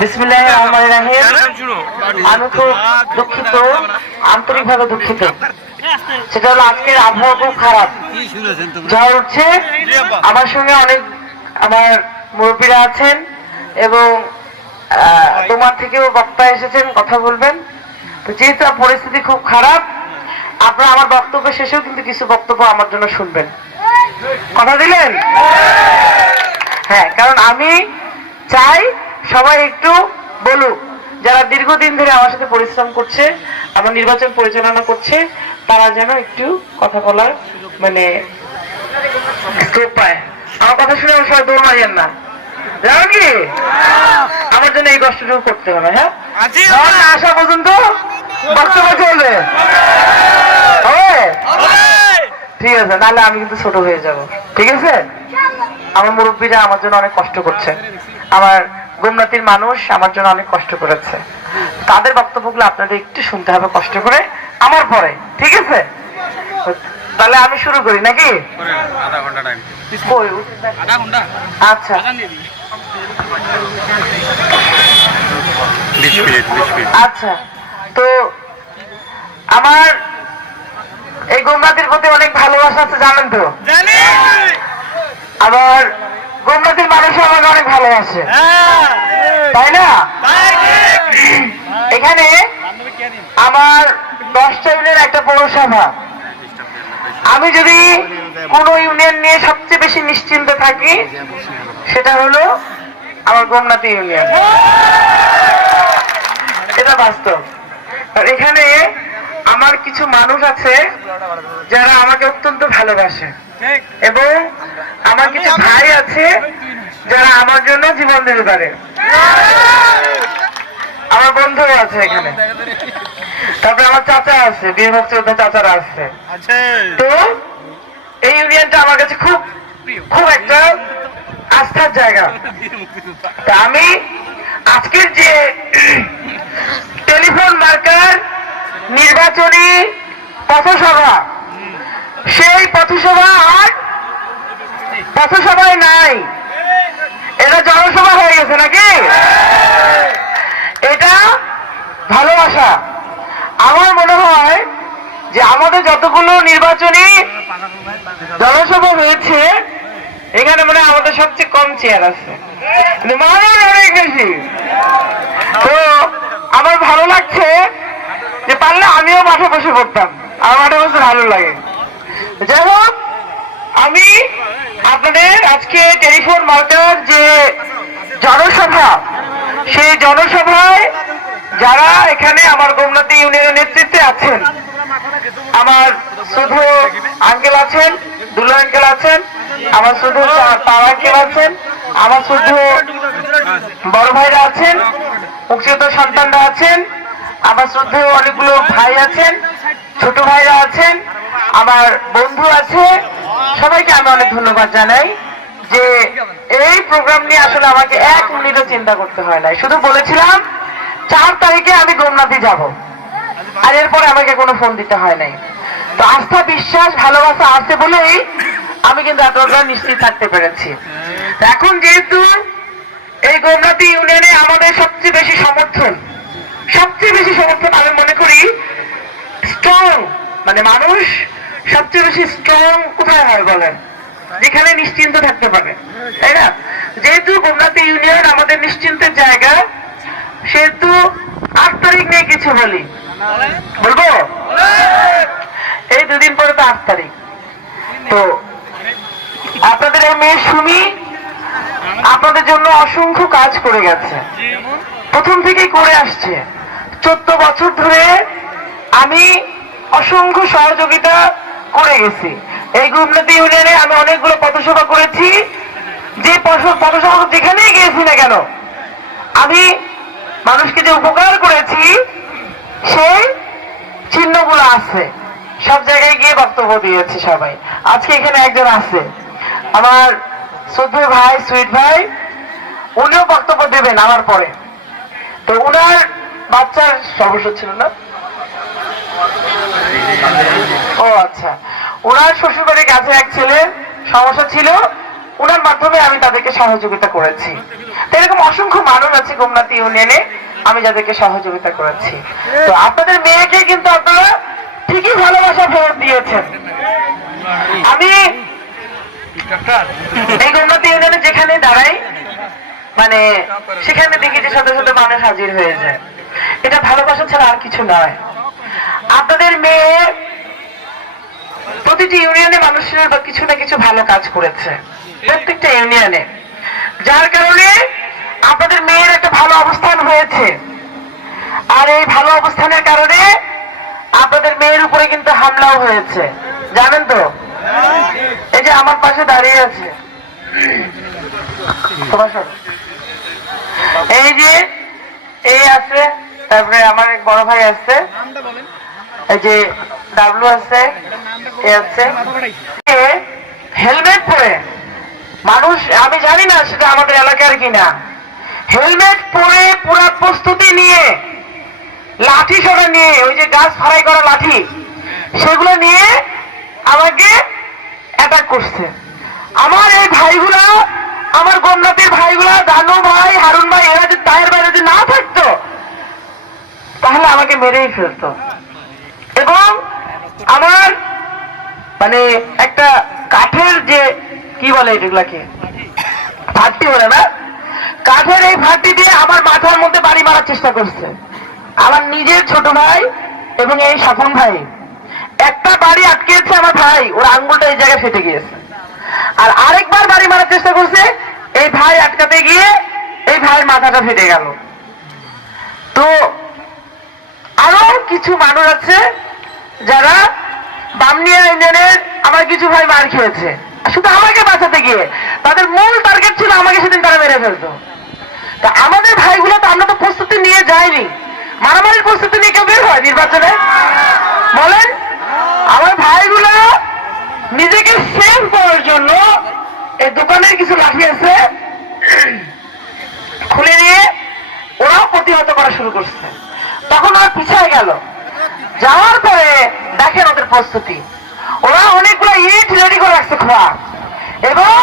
বিসমিল্লাহ রহমান রাহিম। আমি খুব দুঃখিত আন্তরিকভাবে দুঃখিত। সেটা হলো আজকের আবহাওয়া খুব খারাপ। ঝড় উঠছে আমার সঙ্গে অনেক আমার মুরব্বীরা আছেন এবং তোমার থেকেও বক্তা এসেছেন কথা বলবেন। তো যেহেতু পরিস্থিতি খুব খারাপ আপনারা আমার বক্তব্য শেষেও কিন্তু কিছু বক্তব্য আমার জন্য শুনবেন। কথা দিলেন? হ্যাঁ কারণ আমি চাই সবাই একটু বলুক যারা দীর্ঘদিন ধরে আমার সাথে পরিশ্রম করছে আমার নির্বাচন পরিচালনা করছে তারা যেন একটু কথা বলার মানে পায়। আমার কথা শুনে আমার সবাই দৌড় মারিয়েন না। জানো কি? আমার জন্য এই কষ্টটুকু করতে হবে হ্যাঁ? আসা পর্যন্ত বক্তব্য চলবে। ঠিক আছে নাহলে আমি কিন্তু ছোট হয়ে যাব। ঠিক আছে? আমার মুরব্বীরা আমার জন্য অনেক কষ্ট করছে। আমার গোমনাতির মানুষ আমার জন্য অনেক কষ্ট করেছে। তাদের বক্তব্যগুলো আপনাদের একটু শুনতে হবে কষ্ট করে। আমার পরে ঠিক আছে? তাহলে আমি শুরু করি নাকি? আচ্ছা। আচ্ছা। তো আমার এই গোমনাতির প্রতি অনেক ভালোবাসা আছে জানেন তো? আবার গোমনাতির মানুষ আমাকে অনেক ভালোবাসে। তাই না? এখানে আমার দশটা ইউনিয়ন একটা পৌরসভা। আমি যদি কোন ইউনিয়ন নিয়ে সবচেয়ে বেশি নিশ্চিন্ত থাকি সেটা হলো আমার গোমনাথি ইউনিয়ন। এটা বাস্তব। আর এখানে আমার কিছু মানুষ আছে যারা আমাকে অত্যন্ত ভালোবাসে। এবং আমার কিছু ভাই আছে যারা আমার জন্য জীবন দিতে পারে। আমার বন্ধু আছে এখানে। তারপরে আমার চাচা আছে বীর মুক্তিযোদ্ধা চাচারা আছে। আছে। তো এই ইউনিয়নটা আমার কাছে খুব খুব একটা আস্থার জায়গা। তা আমি আজকের যে টেলিফোন মার্কার নির্বাচনী পথসভা সেই পথসভা আর পথসভায় নাই। এটা জনসভা হয়ে গেছে নাকি? এটা ভালোবাসা। আমার মনে হয় যে আমাদের যতগুলো নির্বাচনী জনসভা হয়েছে, এখানে মানে আমাদের সবচেয়ে কম চেয়ার আছে। অনেক বেশি তো আমার ভালো লাগছে যে পারলে আমিও মাঠে বসে পড়তাম। আমার মাঠে বসে ভালো লাগে। যাই হোক আমি আপনাদের আজকে টেলিফোন মার্কার যে জনসভা, সেই জনসভায় যারা এখানে আমার গোমনাথী ইউনিয়নের নেতৃত্বে আছেন, আমার শুধু আঙ্কেল আছেন, দুলো আঙ্কেল আছেন, আমার শুধু তার আঙ্কেল আছেন, আমার শুধু বড় ভাইরা আছেন মুক্তিযুদ্ধ সন্তানরা আছেন, আমার শুধু অনেকগুলো ভাই আছেন, ছোট ভাইরা আছেন আমার বন্ধু আছে। সবাইকে আমি অনেক ধন্যবাদ জানাই যে এই প্রোগ্রাম নিয়ে আসলে আমাকে এক মিনিটও চিন্তা করতে হয় নাই। শুধু বলেছিলাম, চার তারিখে আমি গোমনাথি যাব। আর এরপরে আমাকে কোনো ফোন দিতে হয় নাই। তো আস্থা, বিশ্বাস, ভালোবাসা আছে বলেই আমি কিন্তু এতটা নিশ্চিত থাকতে পেরেছি। এখন যেহেতু এই গোমনাথি ইউনিয়নে আমাদের সবচেয়ে বেশি সমর্থন, সবচেয়ে বেশি সমর্থন আমি মনে করি স্ট্রং মানে মানুষ সবচেয়ে বেশি স্ট্রং কোথায় হয় বলেন? যেখানে নিশ্চিন্ত থাকতে পারে, তাই না? যেহেতু গোমনাথি ইউনিয়ন আমাদের নিশ্চিন্তের জায়গা, সেহেতু আট তারিখ নিয়ে কিছু বলি। বলব? এই দুদিন পরে তো আট তারিখ। তো আপনাদের এই মেয়ে সুমি আপনাদের জন্য অসংখ্য কাজ করে গেছে। প্রথম থেকেই করে আসছে। চোদ্দ বছর ধরে আমি অসংখ্য সহযোগিতা করে গেছি। এই গুমনাতি ইউনিয়নে আমি অনেকগুলো পথসভা করেছি। যে পথ- পথসভা যেখানেই গিয়েছি না কেন, আমি মানুষকে যে উপকার করেছি, সেই চিহ্নগুলো আছে। সব জায়গায় গিয়ে বক্তব্য দিয়েছে সবাই। আজকে এখানে একজন আছে। আমার শ্রদ্ধ ভাই, সুইট ভাই, উনিও বক্তব্য দেবেন আমার পরে। তো উনার বাচ্চার সমস্যা ছিল না? ও আচ্ছা। ওনার শ্বশুর বাড়ির কাছে এক ছেলের সমস্যা ছিল, ওনার মাধ্যমে আমি তাদেরকে সহযোগিতা করেছি। এরকম অসংখ্য মানুষ আছে গোমনাথ ইউনিয়নে, আমি যাদেরকে সহযোগিতা করেছি। তো আপনাদের মেয়েকে কিন্তু আপনারা ঠিকই ভালোবাসা ফেরত দিয়েছেন। আমি এই গোমনাথ ইউনিয়নে যেখানে দাঁড়াই মানে সেখানে দেখি যে সাথে সাথে মানুষ হাজির হয়ে যায়। এটা ভালোবাসা ছাড়া আর কিছু নয়। আপনাদের মেয়ে প্রতিটি ইউনিয়নে মানুষের বা কিছু না কিছু ভালো কাজ করেছে, প্রত্যেকটা ইউনিয়নে। যার কারণে আপনাদের মেয়ের একটা ভালো অবস্থান হয়েছে। আর এই ভালো অবস্থানের কারণে আপনাদের মেয়ের উপরে কিন্তু হামলাও হয়েছে। জানেন তো? এই যে আমার পাশে দাঁড়িয়ে আছে। এই যে, এই আছে, তারপরে আমার এক বড় ভাই আছে। এই যে, ডাবলু আছে। হেলমেট পরে। মানুষ, আমি জানি না সেটা আমাদের এলাকার কিনা। হেলমেট পরে পুরো প্রস্তুতি নিয়ে, লাঠি সরা নিয়ে, ওই যে গাছ ফাড়াই করা লাঠি, সেগুলো নিয়ে আমাকে অ্যাটাক করছে। আমার এই ভাইগুলা, আমার গোমনাথের ভাইগুলা, দানু ভাই, হারুন ভাই, এরা যদি তায়ের বাইরে যদি না থাকতো, তাহলে আমাকে মেরেই ফেলতো। এবং আমার মানে একটা কাঠের যে, কি বলে এগুলাকে? ফাটি বলে না? কাঠের এই ফাটি দিয়ে আমার মাথার মধ্যে বাড়ি মারার চেষ্টা করছে। আমার নিজের ছোট ভাই এবং এই স্বপন ভাই। একটা বাড়ি আটকেছে আমার ভাই, ওর আঙ্গুলটা এই জায়গায় ফেটে গিয়েছে। আর আরেকবার বাড়ি মারার চেষ্টা করছে, এই ভাই আটকাতে গিয়ে এই ভাইয়ের মাথাটা ফেটে গেল। তো আরও কিছু মানুষ আছে যারা বামনিয়া ইউনিয়নের আমার কিছু ভাই মার খেয়েছে। শুধু আমাকে বাঁচাতে গিয়ে। তাদের মূল টার্গেট ছিল আমাকে সেদিন তারা মেরে ফেলতো। তা আমাদের ভাইগুলো তো আমরা তো প্রস্তুতি নিয়ে যাইনি। মারামারির প্রস্তুতি নিয়ে কেউ বের হয় নির্বাচনে? বলেন, আমার ভাইগুলো নিজেকে সেভ করার জন্য এই দোকানের কিছু লাঠি আছে, খুলে নিয়ে ওরাও প্রতিহত করা শুরু করছে। তখন ওরা পিছিয়ে গেল। যাওয়ার পরে দেখেন ওদের প্রস্তুতি। ওরা অনেকগুলো ইট রেডি করে রাখছে খোয়া এবং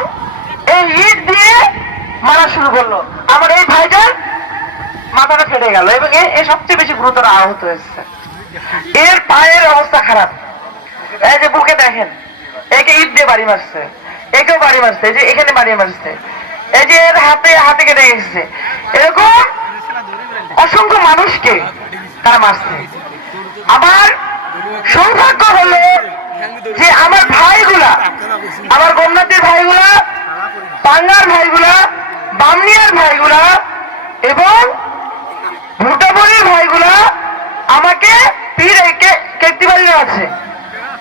এই ইট দিয়ে মারা শুরু করল। আমার এই ভাইটার মাথাটা ফেটে গেল এবং এ সবচেয়ে বেশি গুরুতর আহত হয়েছে। এর পায়ের অবস্থা খারাপ। এই যে বুকে দেখেন, একে ইট দিয়ে বাড়ি মারছে। একেও বাড়ি মারছে। যে এখানে বাড়ি মারছে। এই যে এর হাতে হাতে কেটে গেছে। এরকম অসংখ্য মানুষকে তারা মারছে। আমার সৌভাগ্য হলো যে আমার ভাইগুলা, আমার গোমনাথের ভাইগুলা, পাঙ্গার ভাইগুলা, বামনিয়ার ভাইগুলা এবং ভুটাবলির ভাইগুলা আমাকে আছে।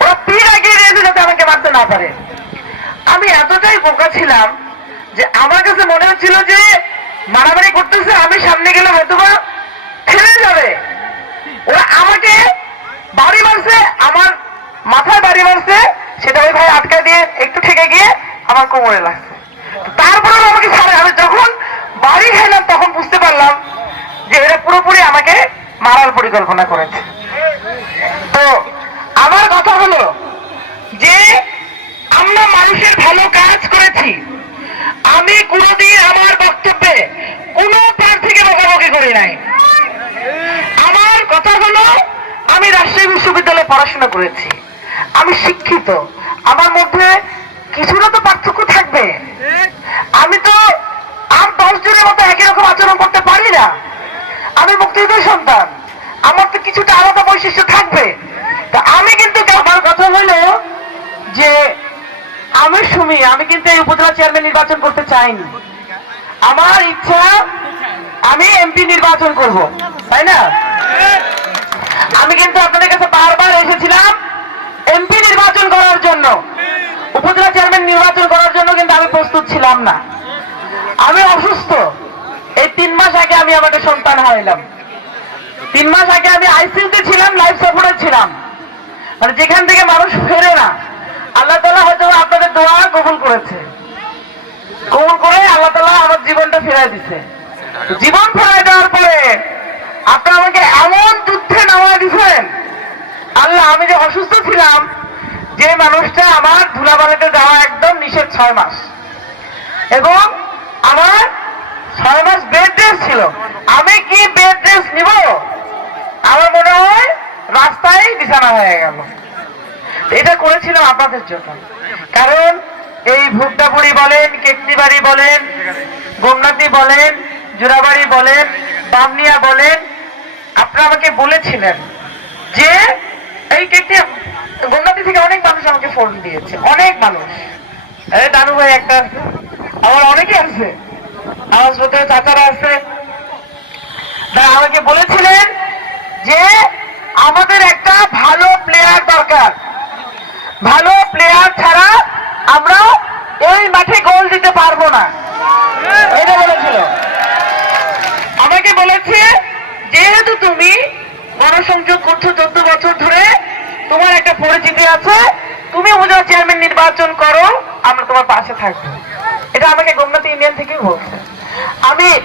ওরা পীর এগিয়ে দিয়েছে যাতে আমাকে মারতে না পারে। আমি এতটাই বোকা ছিলাম যে আমার কাছে মনে হচ্ছিল যে মারামারি করতেছে, আমি সামনে গেলে হয়তোবা ছেড়ে যাবে। ওরা আমাকে বাড়ি মারছে, আমার মাথায় বাড়ি মারছে, সেটা ওই ভাই আটকা দিয়ে একটু ঠেকে গিয়ে আমার কোমরে লাগছে। তারপরে আমাকে ছাড়ে। আমি যখন বাড়ি খাইলাম তখন বুঝতে পারলাম যে এরা পুরোপুরি আমাকে মারার পরিকল্পনা করেছে। তো আমার কথা হলো যে, আমরা মানুষের ভালো কাজ করেছি। আমি কোনোদিন আমার বক্তব্যে কোনো প্রার্থীকে বকাবকি করি নাই। হলো আমি রাজশাহী বিশ্ববিদ্যালয়ে পড়াশোনা করেছি। আমি শিক্ষিত। আমার মধ্যে কিছুটা তো পার্থক্য থাকবে। আমি তো আর দশ জনের মতো একই রকম আচরণ করতে পারি না। আমি মুক্তিযুদ্ধের সন্তান। আমার তো কিছুটা আলাদা বৈশিষ্ট্য থাকবে। তা আমি কিন্তু আমার কথা হলো যে আমি সুমি, আমি কিন্তু এই উপজেলা চেয়ারম্যান নির্বাচন করতে চাইনি। আমার ইচ্ছা আমি এমপি নির্বাচন করব, তাই না? আমি কিন্তু আপনাদের কাছে বারবার এসেছিলাম এমপি নির্বাচন করার জন্য। উপজেলা চেয়ারম্যান নির্বাচন করার জন্য কিন্তু আমি প্রস্তুত ছিলাম না। আমি অসুস্থ। এই তিন মাস আগে আমি আমার একটা সন্তান হারাইলাম। তিন মাস আগে আমি আইসিইউতে ছিলাম লাইফ সাপোর্টে ছিলাম। মানে যেখান থেকে মানুষ ফেরে না, আল্লাহ তালা হয়তো আপনাদের দোয়া কবুল করেছে। কবুল করে আল্লাহ তালা আমার জীবনটা ফেরাই দিছে। জীবন ফেরাই দেওয়ার পরে আপনি আমাকে এমন যুদ্ধে নামা দিচ্ছেন আল্লাহ, আমি যে অসুস্থ ছিলাম, যে মানুষটা আমার ধুলাবালিতে যাওয়া একদম নিষেধ ছয় মাস। এবং আমার ছয় মাস বেড রেস্ট ছিল। আমি কি বেড রেস্ট নিব? আমার মনে হয় রাস্তায় বিছানা হয়ে গেল। এটা করেছিলাম আপনাদের জন্য। কারণ এই ভুট্টাপুরি বলেন কেকনিবাড়ি বলেন গোমনাথি বলেন, জোড়াবাড়ি বলেন, বামনিয়া বলেন আপনারা আমাকে বলেছিলেন যে এই কেকটি গোমনাথি থেকে অনেক মানুষ আমাকে ফোন দিয়েছে, অনেক মানুষ। এই দানু ভাই, একটা আমার অনেকে আছে, আমার সাথে চাচারা আছে, তারা আমাকে বলেছিলেন যে আমাদের একটা ভালো প্লেয়ার দরকার। ভালো প্লেয়ার ছাড়া আমরা এই মাঠে গোল দিতে পারব না। এটা বলেছিল। আমাকে বলেছে যেহেতু তুমি গণসংযোগ করছ চোদ্দ বছর ধরে, তোমার একটা পরিচিতি আছে, তুমি উপজেলা চেয়ারম্যান নির্বাচন করো, আমরা তোমার পাশে থাকব। এটা আমাকে গোমনাথ ইউনিয়ন থেকেই বলছে। আমি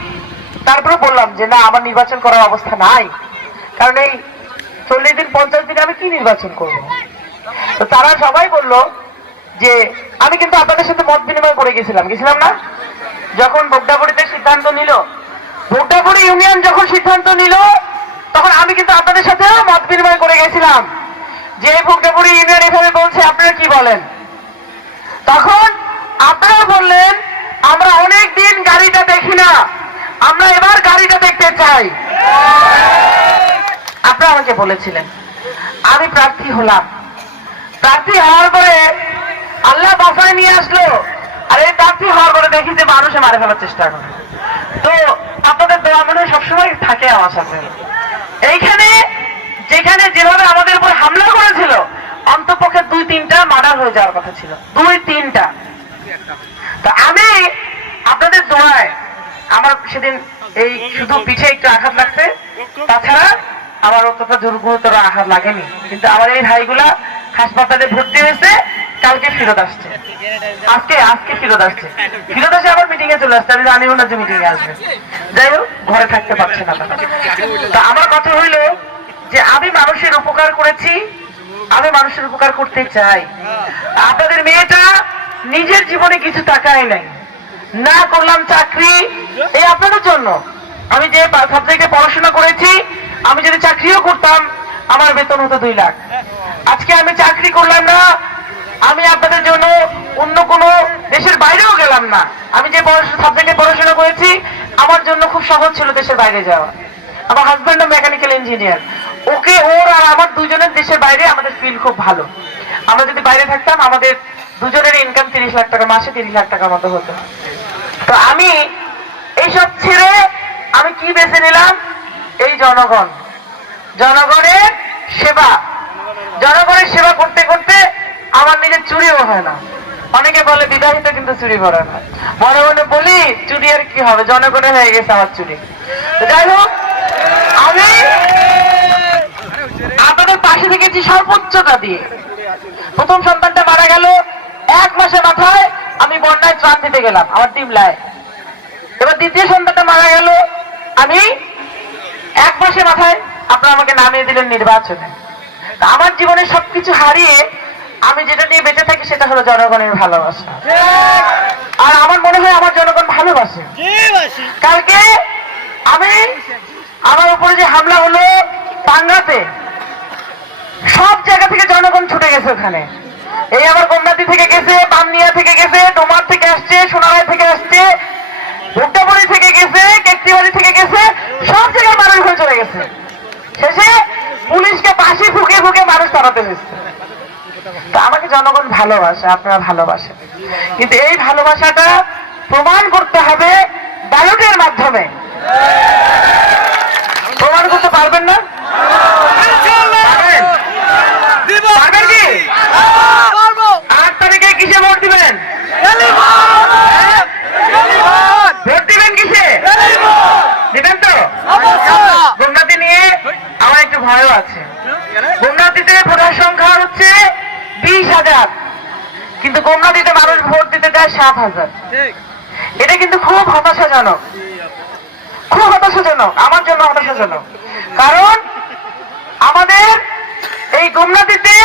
তারপরে বললাম যে, না, আমার নির্বাচন করার অবস্থা নাই। কারণ এই চল্লিশ দিন, পঞ্চাশ দিন আমি কি নির্বাচন করব? তো তারা সবাই বলল যে, আমি কিন্তু আপনাদের সাথে মত বিনিময় করে গেছিলাম। গেছিলাম না? যখন ভোগদাপুরিতে সিদ্ধান্ত নিল ভোগদাপুরি ইউনিয়ন যখন সিদ্ধান্ত নিল, তখন আমি কিন্তু আপনাদের সাথে মত বিনিময় করে গেছিলাম। যে ভোগদাপুরি ইউনিয়ন এভাবে বলছে, আপনারা কি বলেন? তখন আপনারা বললেন, আমরা অনেক দিন গাড়িটা দেখি না। আমরা এবার গাড়িটা দেখতে চাই। আপনারা আমাকে বলেছিলেন। আমি প্রার্থী হলাম। প্রার্থী হওয়ার পরে আল্লাহ বাসায় নিয়ে আসলো। আর এই প্রার্থী হওয়ার পরে দেখি যে মানুষে মারে ফেলার চেষ্টা করে। তো আপনাদের দোয়া মনে সবসময় থাকে আমার সাথে। এইখানে, যেখানে যেভাবে আমাদের উপর হামলা করেছিল, অন্তপক্ষে দুই তিনটা মার্ডার হয়ে যাওয়ার কথা ছিল। দুই তিনটা। তো আমি আপনাদের দোয়ায় আমার সেদিন এই শুধু পিঠে একটু আঘাত লাগছে। তাছাড়া আমার অতটা গুরুতর আঘাত লাগেনি। কিন্তু আমার এই ভাইগুলা হাসপাতালে ভর্তি হয়েছে। কালকে ফিরত আসছে। আজকে আজকে ফিরত আসছে। ফেরত আসে আবার মিটিং এ চলে আসছে। আমি জানিও না যে মিটিং এ আসবে। যাই হোক, ঘরে থাকতে পারছে না তো আমার কথা হইল যে আমি মানুষের উপকার করেছি, আমি মানুষের উপকার করতে চাই। আপনাদের মেয়েটা নিজের জীবনে কিছু টাকাই নাই। না করলাম চাকরি, এই আপনাদের জন্য। আমি যে সাবজেক্টে পড়াশোনা করেছি, আমি যদি চাকরিও করতাম, আমার বেতন হতো দুই লাখ। আজকে আমি চাকরি করলাম না আমি আপনাদের জন্য অন্য কোনো দেশের বাইরেও গেলাম না। আমি যে সাবজেক্টে পড়াশোনা করেছি, আমার জন্য খুব সহজ ছিল দেশের বাইরে যাওয়া। আমার হাজব্যান্ডও মেকানিক্যাল ইঞ্জিনিয়ার ওকে, ওর আর আমার দুজনের দেশের বাইরে আমাদের ফিল খুব ভালো। আমরা যদি বাইরে থাকতাম, আমাদের দুজনের ইনকাম তিরিশ লাখ টাকা, মাসে তিরিশ লাখ টাকার মতো হতো। তো আমি এইসব ছেড়ে আমি কি বেছে নিলাম? এই জনগণ। জনগণের সেবা। জনগণের সেবা করতে করতে আমার নিজের চুরিও হয় না। অনেকে বলে বিবাহিত কিন্তু চুরি করে না। মনে মনে বলি, চুরি আর কি হবে? জনগণের হয়ে গেছে আমার চুরি। যাই হোক, আমি আপনাদের পাশে থেকেছি সর্বোচ্চতা দিয়ে। প্রথম সন্তানটা মারা গেল এক মাসের মাথায়। আমি বন্যায় ত্রাণ দিতে গেলাম, আমার টিম লাই এবার দ্বিতীয় সন্তানটা মারা গেল, আমি এক মাসের মাথায়। আপনারা আমাকে নামিয়ে দিলেন নির্বাচনে। আমার জীবনে সবকিছু হারিয়ে আমি যেটা নিয়ে বেঁচে থাকি সেটা হলো জনগণের ভালোবাসা। আর আমার মনে হয় আমার জনগণ ভালোবাসে। কালকে আমি আমার উপরে যে হামলা হলো পাঙ্গাতে সব জায়গা থেকে জনগণ ছুটে গেছে ওখানে। এই আবার গন্ডাতি থেকে গেছে বামনিয়া থেকে গেছে ডোমার থেকে আসছে সোনারায় থেকে আসছে ভুট্টাপুরি থেকে গেছে কেকটিবাড়ি থেকে গেছে সব জায়গায় মানুষ হয়ে চলে গেছে। শেষে পুলিশকে পাশে ফুকে ফুকে মানুষ তাড়াতে হয়েছে। আমাকে জনগণ ভালোবাসে, আপনারা ভালোবাসেন। কিন্তু এই ভালোবাসাটা প্রমাণ করতে হবে ব্যালটের মাধ্যমে। প্রমাণ করতে পারবেন না? সাত হাজার। এটা কিন্তু খুব হতাশাজনক। খুব হতাশাজনক আমার জন্য হতাশাজনক। কারণ আমাদের এই গুমনাতিতে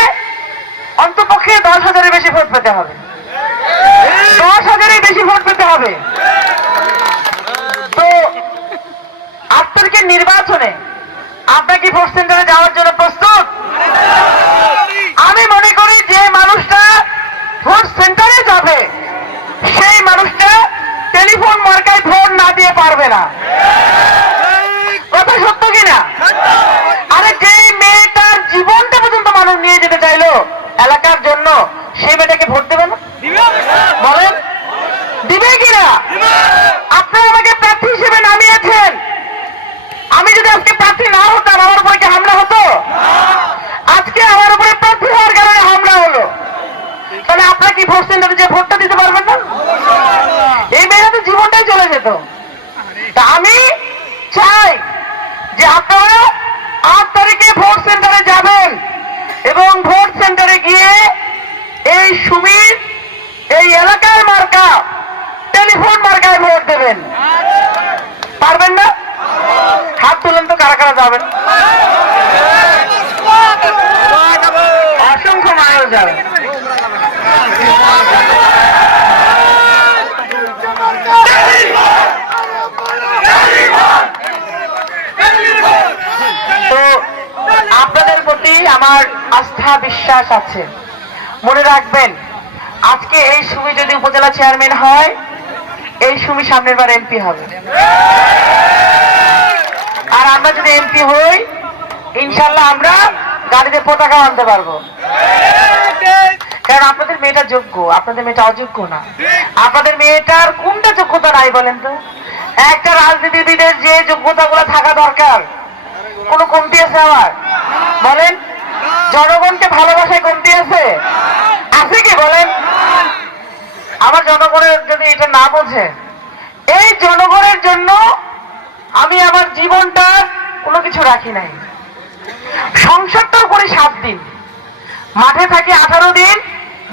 অন্তপক্ষে দশ হাজারের বেশি ভোট পেতে হবে। দশ হাজারের বেশি ভোট পেতে হবে। তো আপনার নির্বাচনে আপনাকে কি হবে না দিয়ে পারবে না। কথা সত্য কিনা? আরে যে মেয়েটার জীবনটা পর্যন্ত মানুষ নিয়ে যেতে চাইলো, এলাকার জন্য সেই মেয়েটাকে ভোট দেবে না? বলেন। দিবে কিনা? আপনারা আমাকে প্রার্থী হিসেবে নামিয়েছেন। আমি যদি আজকে প্রার্থী না হতাম, আমার উপরে কি হামলা হতো? আজকে আমার উপরে প্রার্থী হওয়ার কারণে হামলা হলো। তাহলে আপনারা কি ভোট সেন্টারে যে ভোটটা দিতে পারবেন না? চলে যেত। আমি চাই যে আপনারা আট তারিখে ভোট সেন্টারে যাবেন এবং ভোট সেন্টারে গিয়ে এই সুমির, এই এলাকার মার্কা, টেলিফোন মার্কায় ভোট দেবেন। পারবেন না? হাত তুলেন তো কারা কারা যাবেন অসংখ্য মানুষ যাবে তো আপনাদের প্রতি আমার আস্থা বিশ্বাস আছে। মনে রাখবেন, আজকে এই সুমি যদি উপজেলা চেয়ারম্যান হয়, এই সুমি সামনের বার এমপি হবে। আর আমরা যদি এমপি হই, ইনশাল্লাহ আমরা গাড়িতে পতাকা আনতে পারব। কারণ আপনাদের মেয়েটা যোগ্য, আপনাদের মেয়েটা অযোগ্য না। আপনাদের মেয়েটার কোনটা যোগ্যতা নাই বলেন তো? একটা রাজনীতিবিদের যে যোগ্যতাগুলো থাকা দরকার, কোনো কমতি আছে আমার? বলেন? জনগণকে ভালোবাসায় কমতি আছে? আছে কি বলেন? আমার জনগণের যদি এটা না বোঝে, এই জনগণের জন্য আমি আমার জীবনটা কোনো কিছু রাখি নাই। সংসারটাও করি সাত দিন। মাঠে থাকি আঠারো দিন,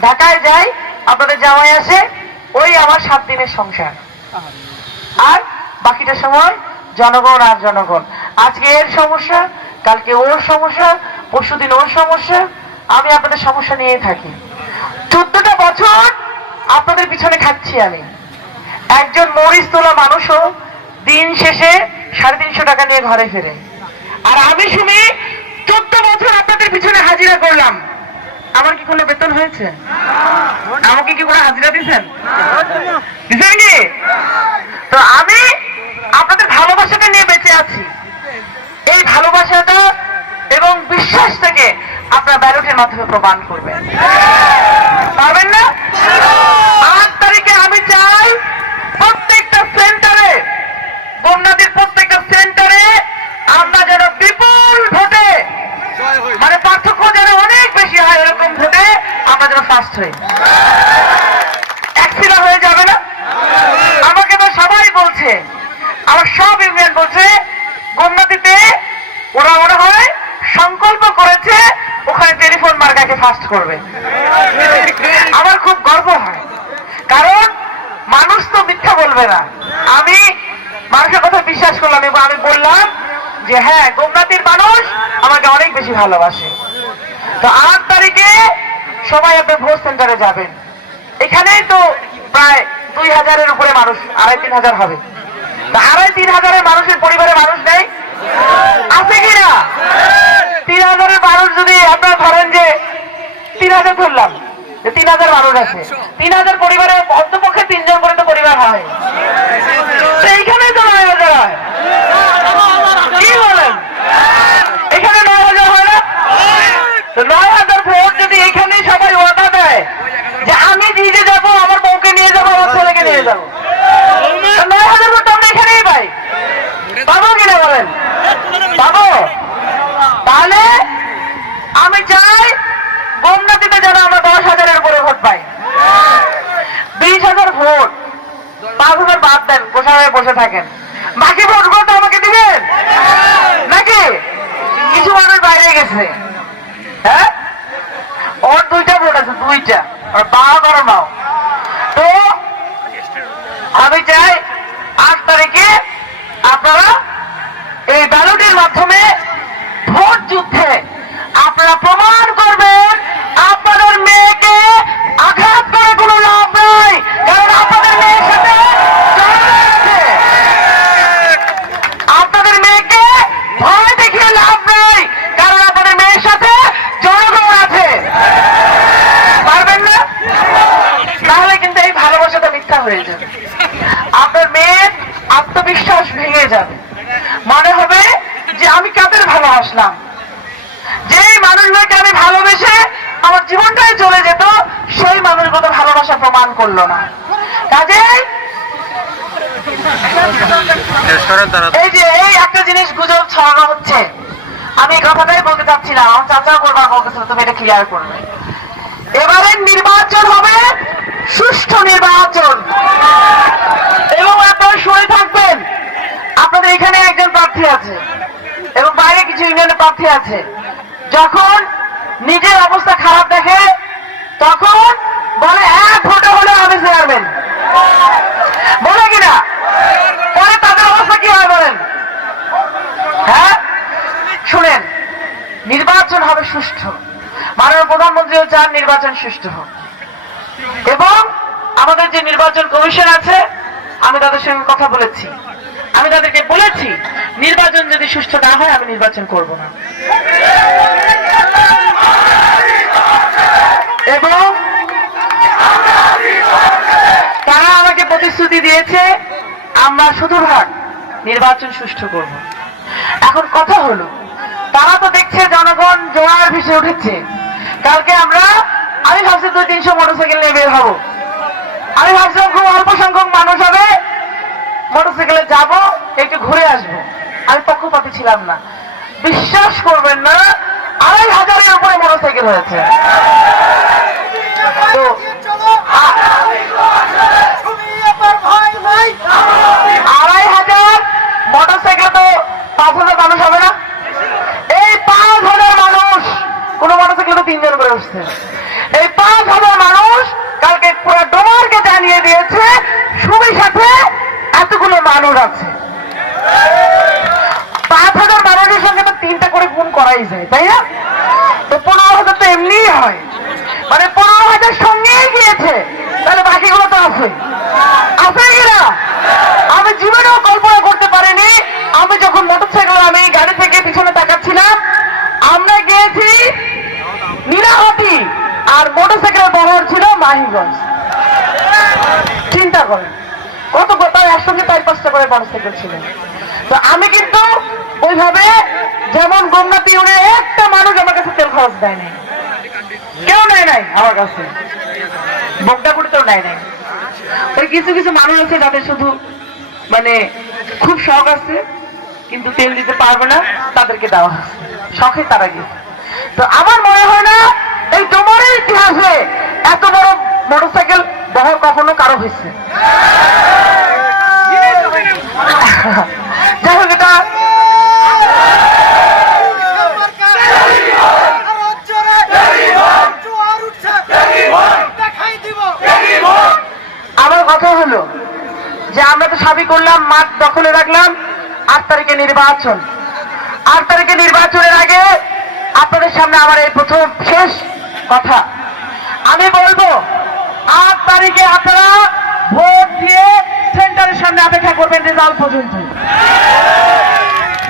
ঢাকায় যাই, আপনাদের জামাই আসে, ওই আমার সাত দিনের সংসার। আর বাকিটা সময় জনগণ আর জনগণ। আজকে এর সমস্যা, কালকে ওর সমস্যা পরশুদিন ওর সমস্যা, আমি আপনাদের সমস্যা নিয়েই থাকি। চোদ্দটা বছর আপনাদের পিছনে খাচ্ছি আমি। একজন মরিচ তোলা মানুষও দিন শেষে সাড়ে তিনশো টাকা নিয়ে ঘরে ফেরে। আর আমি শুনি চোদ্দ বছর আপনাদের পিছনে হাজিরা করলাম। আমার কি কোনো বেতন হয়েছে? আমাকে কি কোনো হাজিরা দিচ্ছেন দিচ্ছেন কি তো আমি আপনাদের ভালোবাসাটা নিয়ে বেঁচে আছি এই ভালোবাসাটা এবং বিশ্বাসটাকে মাধ্যমে প্রমাণ করবেন পারবেন না আট তারিখে আমি চাই প্রত্যেকটা সেন্টারে বন্যাদের প্রত্যেকটা সেন্টারে আমরা যেন বিপুল ভোটে মানে পার্থক্য যেন অনেক বেশি হয় এরকম ভোটে আমরা যেন ফার্স্ট হই অ্যাক্সিডেন্ট হয়ে যাবে না আমাকে তো সবাই বলছে আমার সব ইউনিয়ন বলছে গোমনাদিতে ওরা মনে হয় সংকল্প করেছে ওখানে টেলিফোন মার্কাকে ফার্স্ট করবে। আমার খুব গর্ব হয়। কারণ মানুষ তো মিথ্যা বলবে না। আমি মানুষের কথা বিশ্বাস করলাম এবং আমি বললাম যে হ্যাঁ গোমনাথের মানুষ আমাকে অনেক বেশি ভালোবাসে। তো আট তারিখে সবাই আপনার ভোট সেন্টারে যাবেন। এখানেই তো প্রায় দুই হাজারের উপরে মানুষ আড়াই তিন হাজার হবে। আড়াই তিন হাজারের মানুষের পরিবারে মানুষ নেই? আছে কি না? তিন হাজারের মানুষ যদি আপনারা ধরেন যে তিন হাজার ধরলাম। তিন হাজার মানুষ আছে। তিন হাজার পরিবারে অন্তপক্ষে তিনজন করে তো পরিবার হয়। তো এইখানেই তো হয় কি বলেন এখানে নয় হাজার হয় না তো নয় হাজার ভোট যদি এখানেই সবাই ওয়াদা দেয় যে আমি নিজে যাব আমার বউকে নিয়ে যাব আমার ছেলেকে নিয়ে যাব তো নয় হাজার ভোট তো আমরা এখানেই পাই পাবো কিনা বলেন পাবো তাহলে আমি চাই গোমনাতিতে যেন আমরা দশ হাজারের উপরে ভোট পাই বিশ হাজার ভোট পাঁচ হাজার বাদ দেন বসে হয়ে বসে থাকেন। বাকি ভোটগুলো তো আমাকে দিবেন? নাকি? কিছু মানুষ বাইরে গেছে। হ্যাঁ? ওর দুইটা ভোট আছে, দুইটা। বারো করো নাও তো আমি চাই আট তারিখে আপনারা এই ব্যালটের মাধ্যমে ভোট যুদ্ধে আপনারা প্রমাণ করবেন আপনাদের মেয়েকে আঘাত করে কোনো লাভ নাই কারণ আপনাদের মেয়ের সাথে জনগণ আছে। আপনাদের মেয়েকে ভয় দেখিয়ে লাভ নাই কারণ আপনাদের মেয়ের সাথে জনগণ আছে পারবেন না তাহলে কিন্তু এই ভালোবাসাটা মিথ্যা হয়ে যাবে আপনার মেয়ের আত্মবিশ্বাস হারিয়ে যাবে মনে হবে যে আমি ভালোবাসলাম যে মানুষগুলোকে আমি ভালোবেসে আমার জীবনটাই চলে যেত সেই মানুষগুলো ভালোবাসা প্রমাণ করল না। কাজে এই যে এই একটা জিনিস গুজব ছড়ানো হচ্ছে। আমি এই কথাটাই বলতে চাচ্ছিলাম আমার চাচাও করবার বলতেছিল তুমি এটা ক্লিয়ার করবে। এবারের নির্বাচন হবে সুষ্ঠু নির্বাচন। এবং আপনারা শুনে থাকবেন আপনাদের এখানে একজন প্রার্থী আছে। এবং বাইরে কিছু ইউনিয়নের প্রার্থী আছে। যখন নিজের অবস্থা খারাপ দেখে, তখন বলে এক ভোটে হলে আমি চেয়ারম্যান বলে কিনা? পরে তাদের অবস্থা কি হয় বলেন? হ্যাঁ? শুনেন, নির্বাচন হবে সুষ্ঠু। মাননীয় প্রধানমন্ত্রীও চান নির্বাচন সুষ্ঠু হোক। এবং আমাদের যে নির্বাচন কমিশন আছে, আমি তাদের সঙ্গে কথা বলেছি। আমি তাদেরকে বলেছি, নির্বাচন যদি সুষ্ঠু না হয়, আমি নির্বাচন করব না। এবং তারা আমাকে প্রতিশ্রুতি দিয়েছে, আমরা শতভাগ নির্বাচন সুষ্ঠু করব। এখন কথা হলো, তারা তো দেখছে জনগণ জোয়ার ভেসে উঠেছে। কালকে আমরা আমি ভাবছি দুই তিনশো মোটরসাইকেল নিয়ে বের হব। আমি ভাবছিলাম খুব অল্প সংখ্যক মানুষ হবে মোটরসাইকেলে যাব, একটু ঘুরে আসব। আমি পক্ষপাতি ছিলাম না। বিশ্বাস করবেন না, আড়াই হাজারের উপরে মোটরসাইকেল হয়েছে। তো আ- আড়াই হাজার মোটরসাইকেল তো পাঁচ হাজার মানুষ হবে না এই পাঁচ হাজার মানুষ কোন মোটরসাইকেল তো তিনজন করে উঠছে এই পাঁচ হাজার মানুষ কালকে পুরো ডোমারকে জানিয়ে দিয়েছে সুবির সাথে এতগুলো মানুষ আছে পাঁচ হাজার মানুষের সঙ্গে তো তিনটা করে গুণ করাই যায় তাই না তো পনেরো হাজার তো এমনিই হয় মানে পনেরো হাজার সঙ্গেই গিয়েছে তাহলে বাকিগুলো তো আছে আছে কিনা আমি জীবনেও কল্পনা করতে পারিনি আমি যখন মোটরসাইকেল আমি গাড়ি থেকে পিছনে তাকাচ্ছিলাম আমরা গিয়েছি নীলাহাটি আর মোটরসাইকেলের বহর ছিল মাহিগঞ্জ চিন্তা করেন কত তার একসঙ্গে চার করে ছিল তো আমি কিন্তু ওইভাবে যেমন গোমনাথ ইউনে একটা মানুষ আমার কাছে তেল খরচ দেয় নাই। কেউ নেয় নাই আমার কাছে। বগদাপুরিতেও নেয় নাই। ওই কিছু কিছু মানুষ আছে যাদের শুধু মানে খুব শখ আছে, কিন্তু তেল দিতে পারবে না, তাদেরকে দেওয়া শখে তারা গেছে তো আমার মনে হয় না এই ডোমারের ইতিহাসে এত বড় মোটরসাইকেল বহর কখনো কারও হয়েছে। আমার কথা হলো যে আমরা তো সাবি করলাম, মাঠ দখলে রাখলাম, আট তারিখে নির্বাচন। আট তারিখে নির্বাচনের আগে আপনাদের সামনে আমার এই প্রথম শেষ কথা। আমি বলব, আট তারিখে আপনারা ভোট দিয়ে সেন্টারের সামনে করবেন পর্যন্ত।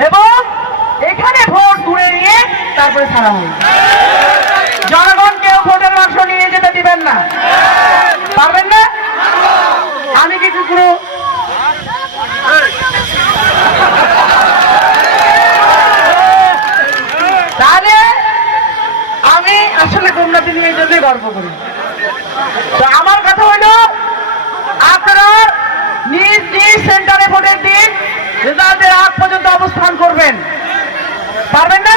এবং এখানে ভোট ঘুরে নিয়ে তারপরে ছাড়া হবে জনগণ কেউ ভোটের বাক্স নিয়ে যেতে দিবেন না। পারবেন না? আমি কিছু পুরো তাহলে আমি আসলে গোমনাথি নিয়ে এই জন্যই গর্ব করি। তো আমার কথা হলো আপনারা নিজ নিজ সেন্টারে ভোটের দিন রেজাল্টের আগ পর্যন্ত অবস্থান করবেন। পারবেন না?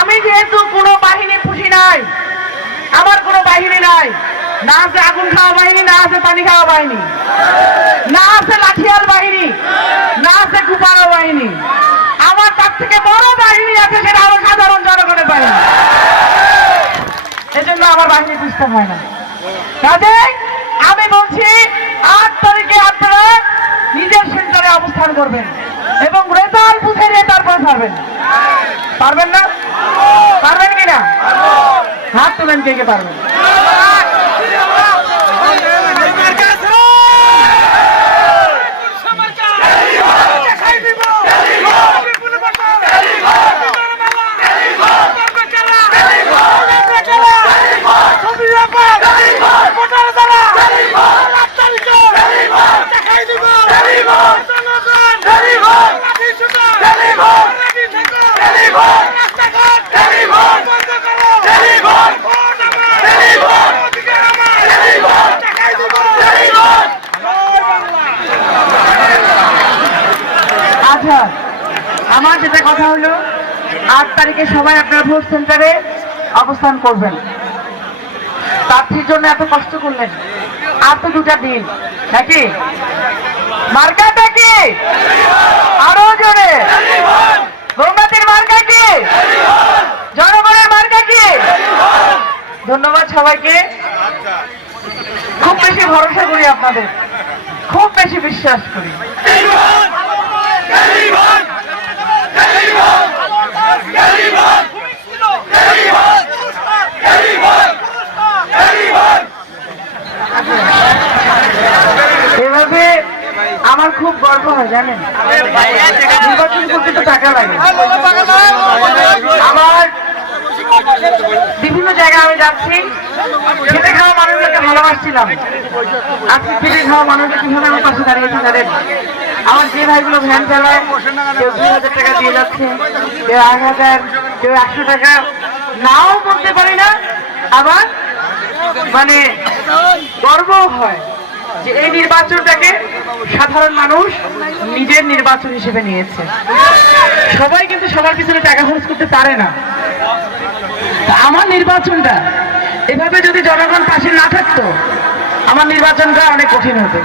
আমি যেহেতু কোনো বাহিনী পুষি নাই, আমার কোনো বাহিনী নাই, না আছে আগুন খাওয়া বাহিনী, না আছে পানি খাওয়া বাহিনী, না আছে লাঠিয়াল বাহিনী, না আছে কুপারা বাহিনী। আমার তার থেকে বড় বাহিনী আছে সেটা হলো সাধারণ জনগণের বাহিনী। এজন্য আমার বাহিনী বুঝতে হয় না। কাজেই আমি বলছি, আট তারিখে আপনারা নিজের সেন্টারে অবস্থান করবেন এবং রেজাল্ট বুঝে নিয়ে তারপরে ছাড়বেন। পারবেন না? পারবেন কিনা? হাত তুলেন কে কে পারবেন? আচ্ছা আমার যেটা কথা হলো আট তারিখে সবাই আপনার ভোট সেন্টারে অবস্থান করবেন। প্রার্থীর জন্য এত কষ্ট করলেন আর তো দুটা দিন নাকি? মার্কাটা কি? আরও জোরে। গঙ্গাতে মার্কা কি জনগণের মার্কা কি ধন্যবাদ সবাইকে খুব বেশি ভরসা করি আপনাদের খুব বেশি বিশ্বাস করি এভাবে আমার খুব গর্ব হয়, জানেন? নির্বাচন করতে তো টাকা লাগে। আমার বিভিন্ন জায়গায় আমি যাচ্ছি, খেটে খাওয়া মানুষদেরকে ভালোবাসছিলাম। আজকে খেটে খাওয়া মানুষদের কীভাবে আমার পাশে দাঁড়িয়েছে জানেন? আমার যে ভাইগুলো ভ্যান চালায়, কেউ দুই হাজার টাকা দিয়ে যাচ্ছে, কেউ এক হাজার, কেউ একশো টাকা। নাও বলতে পারি না, আবার মানে গর্ব হয়। যে এই নির্বাচনটাকে সাধারণ মানুষ নিজের নির্বাচন হিসেবে নিয়েছে। সবাই কিন্তু সবার পিছনে টাকা খরচ করতে পারে না। আমার নির্বাচনটা, এভাবে যদি জনগণ পাশে না থাকতো, আমার নির্বাচনটা অনেক কঠিন হতো।